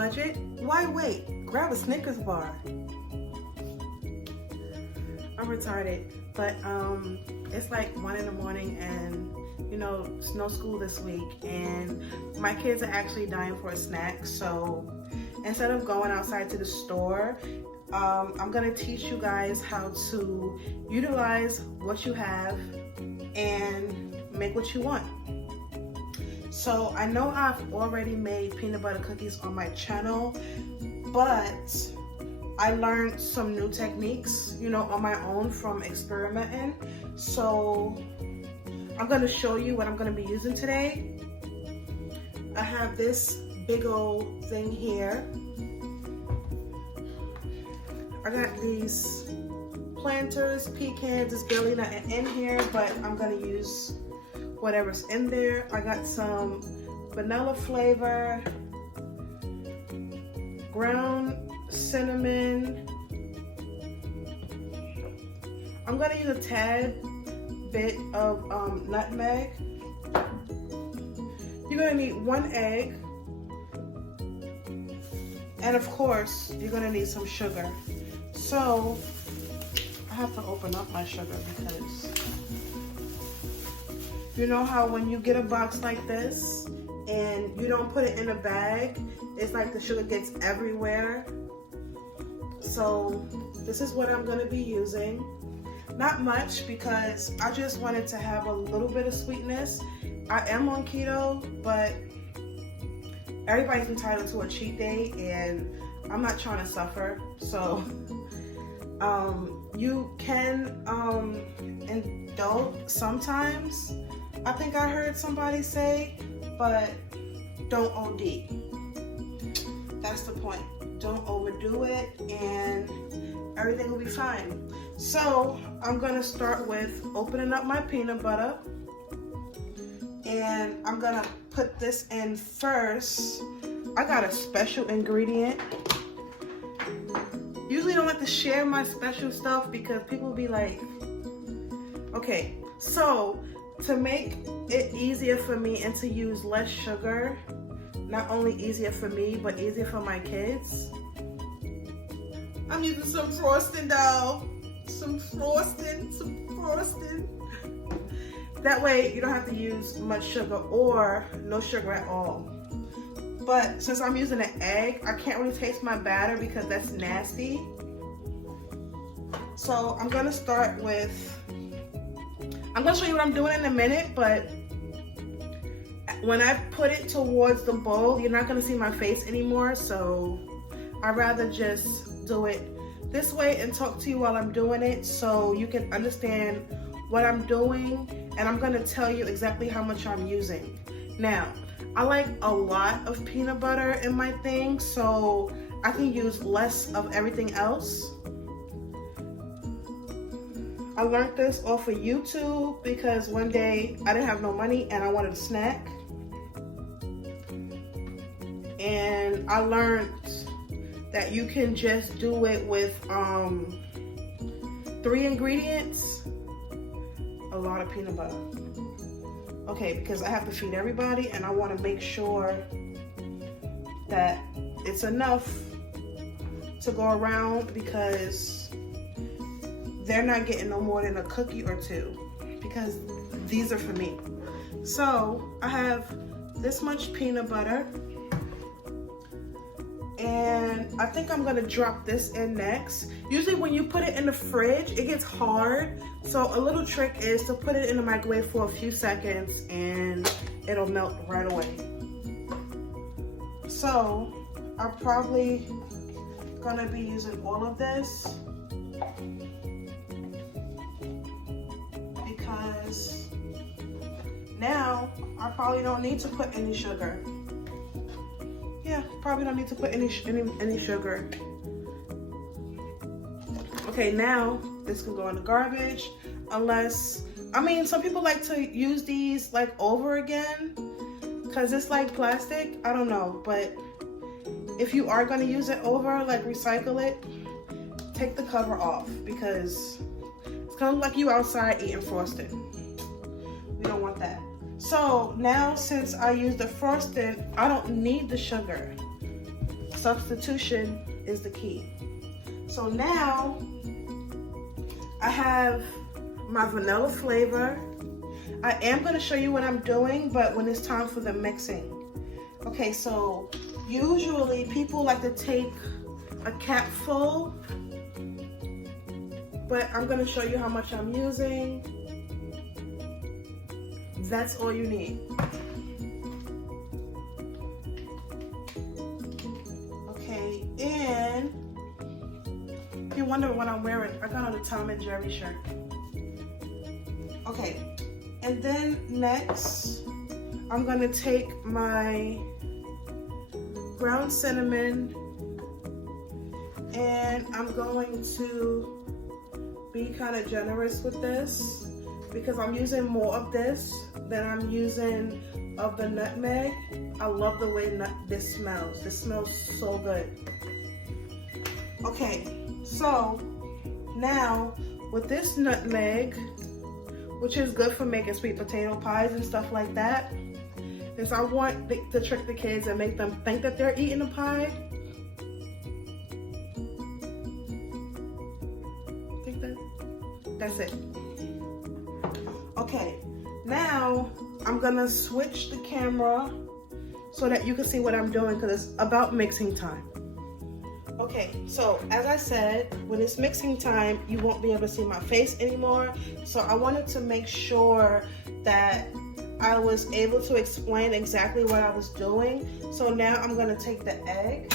budget? Why wait? Grab a Snickers bar. I'm retarded, but it's like 1 in the morning and you know, it's no school this week and my kids are actually dying for a snack. So instead of going outside to the store, I'm gonna teach you guys how to utilize what you have and make what you want. So I know I've already made peanut butter cookies on my channel, but I learned some new techniques, you know, on my own from experimenting. So I'm gonna show you what I'm gonna be using today. I have this big old thing here. I got these planters, pecans, there's barely nothing in here, but I'm gonna use whatever's in there. I got some vanilla flavor, ground cinnamon. I'm gonna use a tad bit of nutmeg. You're gonna need 1 egg, and of course you're gonna need some sugar. So I have to open up my sugar because you know how when you get a box like this and you don't put it in a bag, it's like the sugar gets everywhere. So this is what I'm gonna be using. Not much because I just wanted to have a little bit of sweetness. I am on keto, but everybody's entitled to a cheat day and I'm not trying to suffer. So you can indulge sometimes, I think I heard somebody say, but don't OD. That's the point. Don't overdo it and everything will be fine. So I'm gonna start with opening up my peanut butter and I'm gonna put this in first. I got a special ingredient. Usually don't like to share my special stuff because people be like, okay, so to make it easier for me and to use less sugar, not only easier for me, but easier for my kids, I'm using some frosting dough. Some frosting. That way you don't have to use much sugar or no sugar at all. But since I'm using an egg, I can't really taste my batter because that's nasty. So I'm gonna start with, I'm gonna show you what I'm doing in a minute, but when I put it towards the bowl, you're not gonna see my face anymore. So I'd rather just do it this way and talk to you while I'm doing it so you can understand what I'm doing, and I'm gonna tell you exactly how much I'm using. Now, I like a lot of peanut butter in my thing, so I can use less of everything else. I learned this off of YouTube because one day I didn't have no money and I wanted a snack. And I learned that you can just do it with 3 ingredients, a lot of peanut butter. Okay, because I have to feed everybody and I want to make sure that it's enough to go around because they're not getting no more than a cookie or 2 because these are for me. So I have this much peanut butter. And I think I'm gonna drop this in next. Usually when you put it in the fridge, it gets hard. So a little trick is to put it in the microwave for a few seconds and it'll melt right away. So I'm probably gonna be using all of this because now I probably don't need to put any sugar. Yeah, probably don't need to put any sugar. Okay, now this can go in the garbage unless, I mean, some people like to use these like over again because it's like plastic. I don't know, but if you are going to use it over, like recycle it, take the cover off because it's kind of like you outside eating frosting. We don't want that. So now since I use the frosting, I don't need the sugar. substitution is the key. So now I have my vanilla flavor. I am going to show you what I'm doing, but when it's time for the mixing. Okay, so usually people like to take a capful, but I'm going to show you how much I'm using. That's all you need. Okay, and if you wonder what I'm wearing, I got on a Tom and Jerry shirt. Okay, and then next, I'm gonna take my ground cinnamon and I'm going to be kind of generous with this because I'm using more of this than I'm using of the nutmeg. I love the way this smells. This smells so good. Okay, so now with this nutmeg, which is good for making sweet potato pies and stuff like that, since I want to trick the kids and make them think that they're eating a pie. I think that's it. Okay, now I'm gonna switch the camera so that you can see what I'm doing because it's about mixing time. Okay, so as I said, when it's mixing time, you won't be able to see my face anymore. So I wanted to make sure that I was able to explain exactly what I was doing. So now I'm gonna take the egg.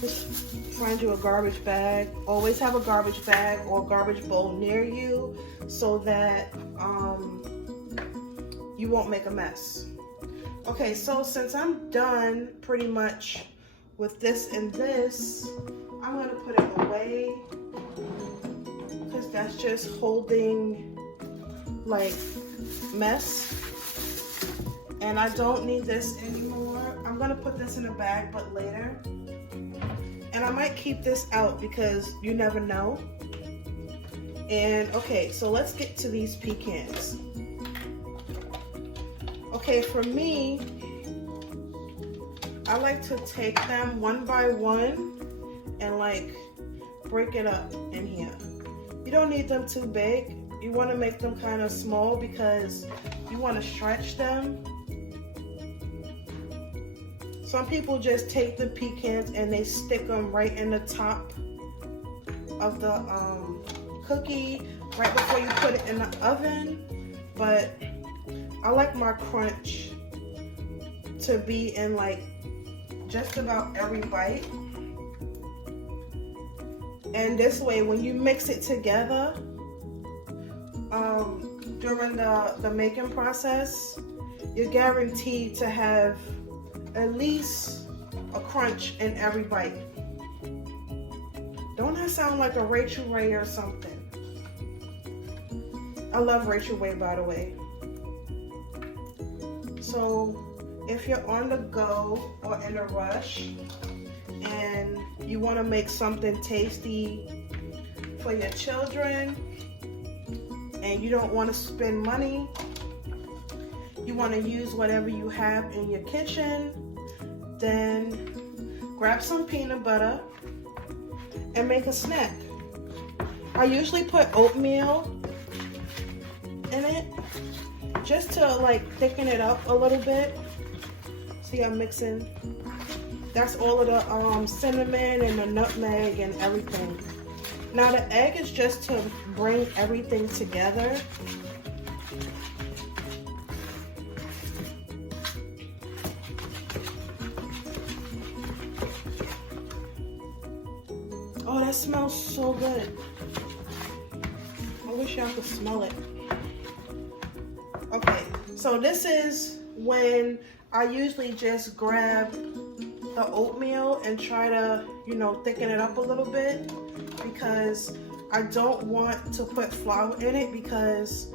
Just find you a garbage bag. Always have a garbage bag or garbage bowl near you so that you won't make a mess. Okay, so since I'm done pretty much with this and this, I'm gonna put it away because that's just holding like mess. And I don't need this anymore. I'm gonna put this in a bag, but later. And I might keep this out because you never know. And okay, so let's get to these pecans. Okay, for me, I like to take them one by one and like break it up in here. You don't need them too big. You want to make them kind of small because you want to stretch them. Some people just take the pecans and they stick them right in the top of the cookie right before you put it in the oven. But I like my crunch to be in like just about every bite. And this way, when you mix it together during the making process, you're guaranteed to have at least a crunch in every bite. Don't that sound like a Rachel Ray or something? I love Rachel Ray, by the way. So if you're on the go or in a rush and you want to make something tasty for your children and you don't want to spend money, you want to use whatever you have in your kitchen, then grab some peanut butter and make a snack. I usually put oatmeal in it just to like thicken it up a little bit. See, I'm mixing. That's all of the cinnamon and the nutmeg and everything. Now the egg is just to bring everything together. Oh, that smells so good. I wish y'all could smell it. Okay, so this is when I usually just grab the oatmeal and try to, you know, thicken it up a little bit because I don't want to put flour in it because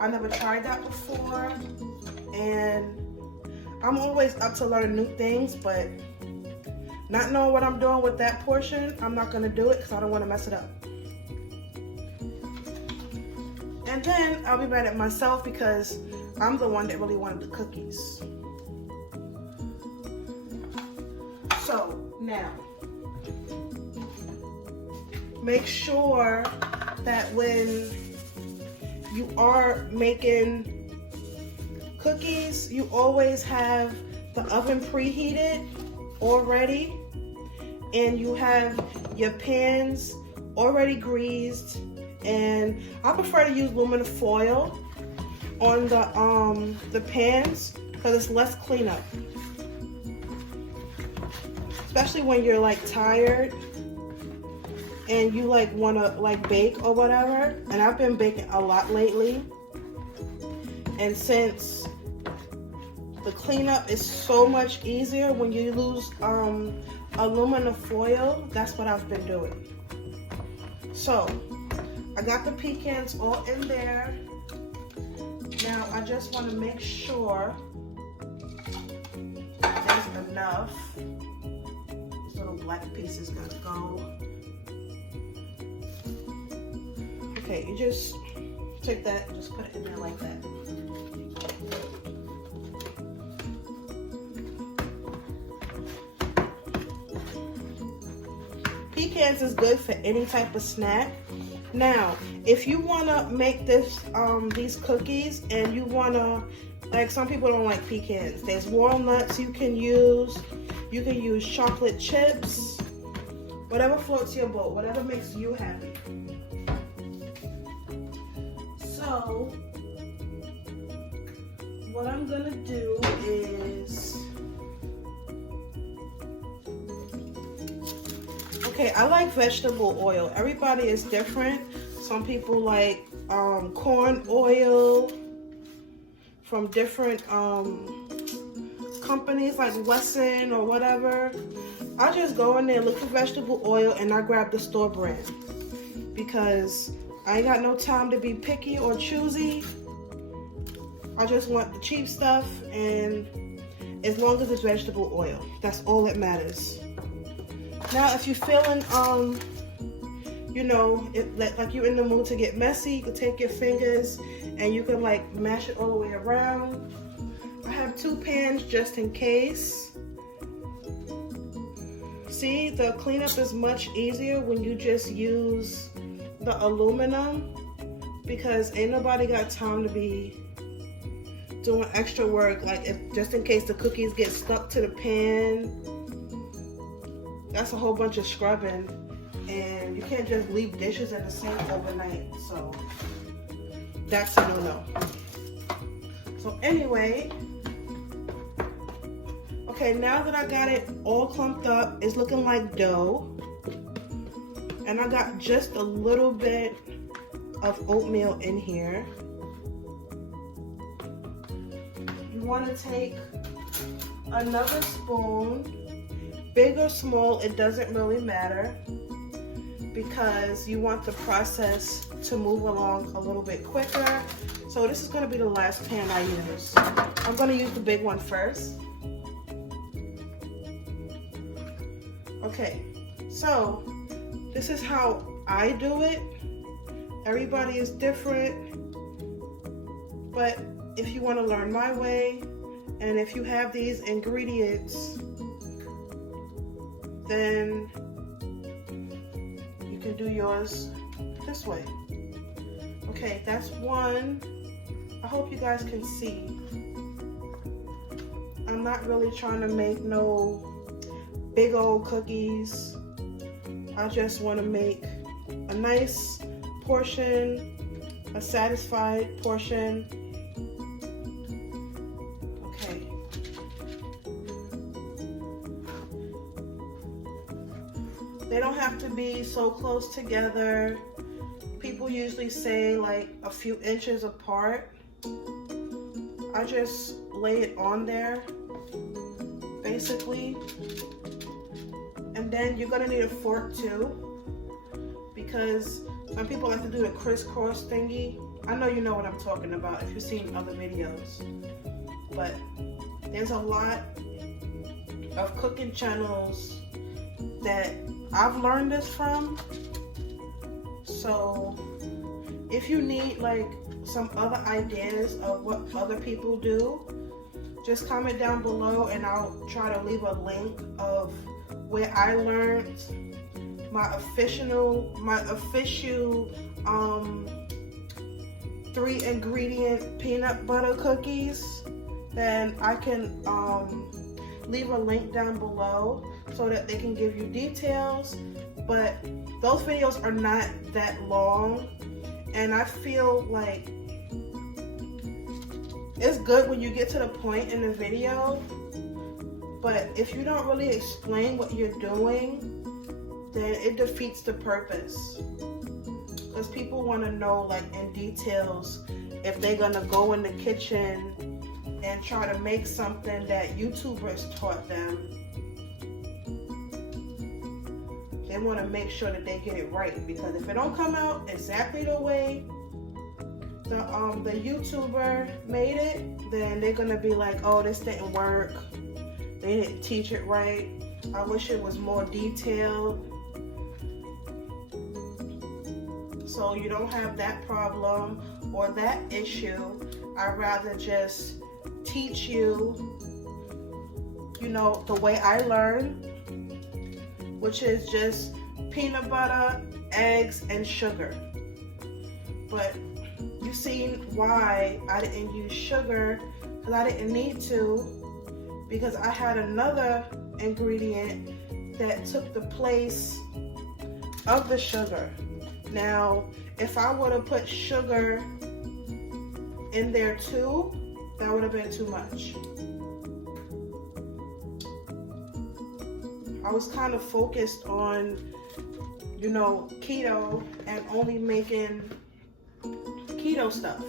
I never tried that before and I'm always up to learn new things, but not knowing what I'm doing with that portion, I'm not going to do it because I don't want to mess it up. And then I'll be mad at myself because I'm the one that really wanted the cookies. So now, make sure that when you are making cookies, you always have the oven preheated already, and you have your pans already greased. And I prefer to use aluminum foil on the pans because it's less cleanup, especially when you're like tired and you like want to like bake or whatever. And I've been baking a lot lately, and since the cleanup is so much easier when you use aluminum foil, that's what I've been doing. So I got the pecans all in there. Now I just want to make sure there's enough. These little black pieces gotta go. Okay, you just take that and just put it in there like that. Pecans is good for any type of snack. Now, if you want to make these cookies and you want to, like, some people don't like pecans. There's walnuts you can use. You can use chocolate chips. Whatever floats your boat, whatever makes you happy. So, what I'm going to do is, okay, I like vegetable oil. Everybody is different. Some people like corn oil from different companies like Wesson or whatever. I just go in there, look for vegetable oil, and I grab the store brand because I ain't got no time to be picky or choosy. I just want the cheap stuff, and as long as it's vegetable oil, that's all that matters. Now, if you're feeling, you know, like you're in the mood to get messy, you can take your fingers and you can like mash it all the way around. I have 2 pans just in case. See, the cleanup is much easier when you just use the aluminum because ain't nobody got time to be doing extra work. Like, just in case the cookies get stuck to the pan, that's a whole bunch of scrubbing, and you can't just leave dishes in the sink overnight. So that's a no-no. So anyway, okay, now that I got it all clumped up, it's looking like dough, and I got just a little bit of oatmeal in here. You want to take another spoon. Big or small, it doesn't really matter because you want the process to move along a little bit quicker. So this is going to be the last pan I use. I'm going to use the big one first. Okay, so this is how I do it. Everybody is different, but if you want to learn my way, and if you have these ingredients, then you can do yours this way. Okay, that's one. I hope you guys can see. I'm not really trying to make no big old cookies. I just want to make a nice portion, a satisfied portion. They don't have to be so close together. People usually say like a few inches apart. I just lay it on there, basically. And then you're gonna need a fork too, because some people like to do the crisscross thingy. I know you know what I'm talking about if you've seen other videos. But there's a lot of cooking channels that I've learned this from, so if you need like some other ideas of what other people do, just comment down below and I'll try to leave a link of where I learned my official 3-ingredient peanut butter cookies. Then I can leave a link down below so that they can give you details. But those videos are not that long, and I feel like it's good when you get to the point in the video, but if you don't really explain what you're doing, then it defeats the purpose. Because people want to know like in details if they're gonna go in the kitchen and try to make something that YouTubers taught them. They want to make sure that they get it right, because if it don't come out exactly the way the YouTuber made it, then they're gonna be like, oh, this didn't work, they didn't teach it right, I wish it was more detailed. So you don't have that problem or that issue. I'd rather just teach you, you know, the way I learned, which is just peanut butter, eggs, and sugar. But you've seen why I didn't use sugar, because I didn't need to, because I had another ingredient that took the place of the sugar. Now, if I would have put sugar in there too, that would have been too much. I was kind of focused on, you know, keto and only making keto stuff.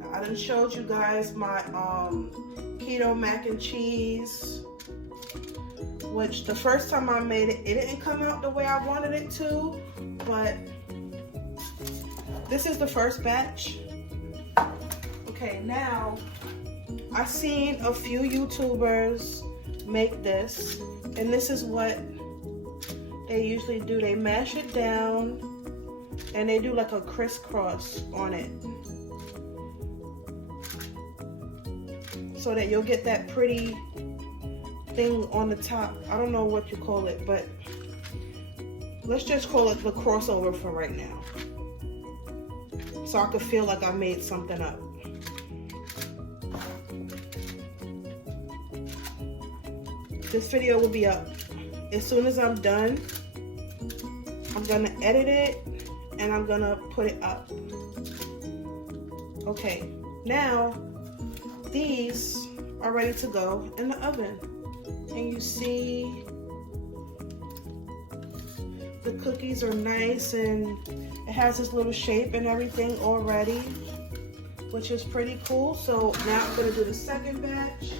Now, I done showed you guys my keto mac and cheese, which the first time I made it, it didn't come out the way I wanted it to, but this is the first batch. Okay, now I've seen a few YouTubers make this, and this is what they usually do. They mash it down and they do like a crisscross on it, so that you'll get that pretty thing on the top. I don't know what you call it, but let's just call it the crossover for right now, so I could feel like I made something up. This video will be up as soon as I'm done. I'm gonna edit it and I'm gonna put it up. Okay, now these are ready to go in the oven. And you see the cookies are nice and it has this little shape and everything already, which is pretty cool. So now I'm gonna do the second batch,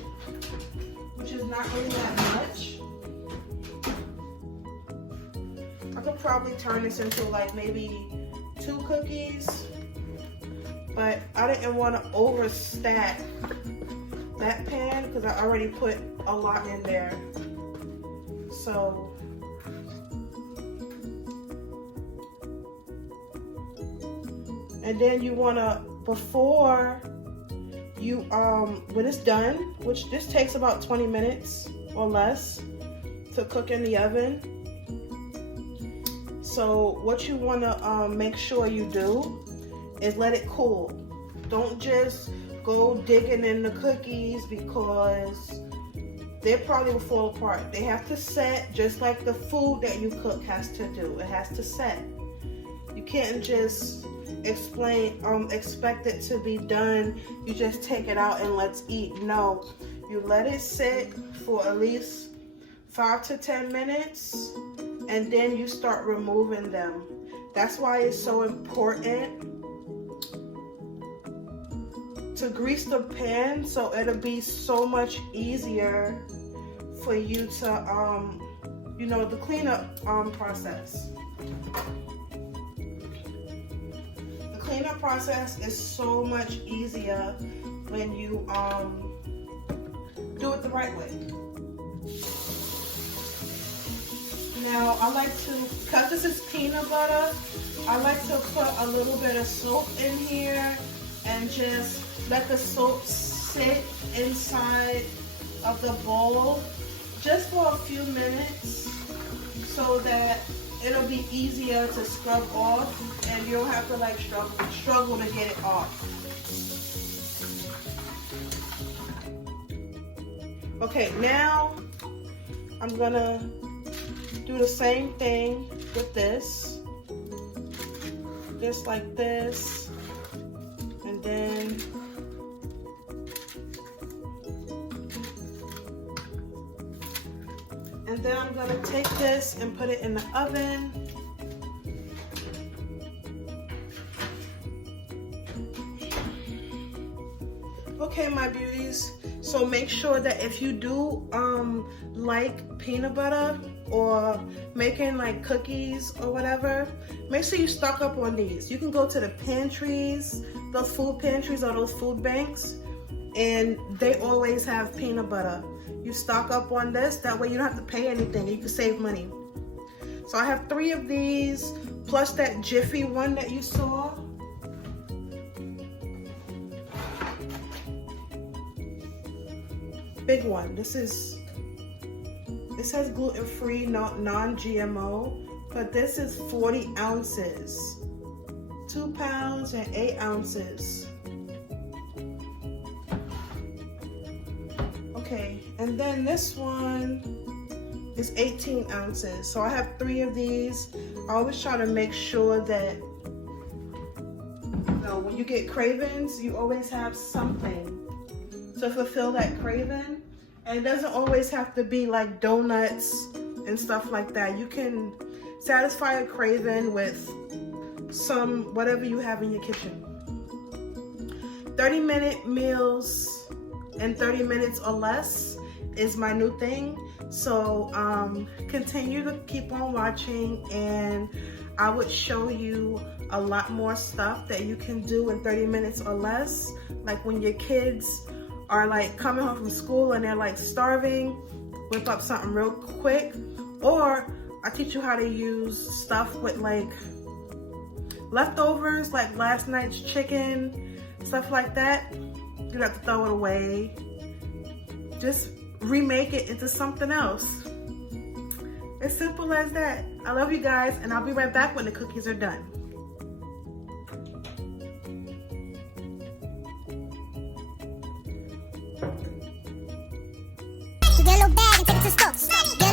which is not really that much. I could probably turn this into like maybe 2 cookies, but I didn't want to overstack that pan because I already put a lot in there. So and then you want to, before you when it's done, which this takes about 20 minutes or less to cook in the oven. So what you want to make sure you do is let it cool. Don't just go digging in the cookies, because they probably will fall apart. They have to set, just like the food that you cook has to do. It has to set. You can't just expect it to be done. You just take it out and let's eat. No, you let it sit for at least 5 to 10 minutes, and then you start removing them. That's why it's so important to grease the pan, so it'll be so much easier for you to you know, the cleanup process. The cleanup process is so much easier when you do it the right way. Now I like to, because this is peanut butter, I like to put a little bit of soap in here and just let the soap sit inside of the bowl just for a few minutes so that it'll be easier to scrub off and you don't have to like struggle to get it off. Okay, now I'm gonna do the same thing with this. Just like this. And then I'm gonna take this and put it in the oven. Okay, my beauties, so make sure that if you do like peanut butter or making like cookies or whatever, make sure you stock up on these. You can go to the pantries, those food pantries or those food banks, and they always have peanut butter. You stock up on this, that way you don't have to pay anything, you can save money. So I have 3 of these, plus that Jiffy one that you saw. Big one. This has gluten-free, non-GMO, but this is 40 ounces. 2 pounds and 8 ounces. Okay, and then this one is 18 ounces. So I have 3 of these. I always try to make sure that, you know, when you get cravings, you always have something to fulfill that craving. And it doesn't always have to be like donuts and stuff like that. You can satisfy a craving with some, whatever you have in your kitchen. 30-minute meals in 30 minutes or less is my new thing. So continue to keep on watching, and I would show you a lot more stuff that you can do in 30 minutes or less. Like when your kids are like coming home from school and they're like starving, whip up something real quick. Or I teach you how to use stuff with like leftovers, like last night's chicken, stuff like that. You don't have to throw it away. Just remake it into something else. As simple as that. I love you guys, and I'll be right back when the cookies are done. Get a little bag and take it to the store.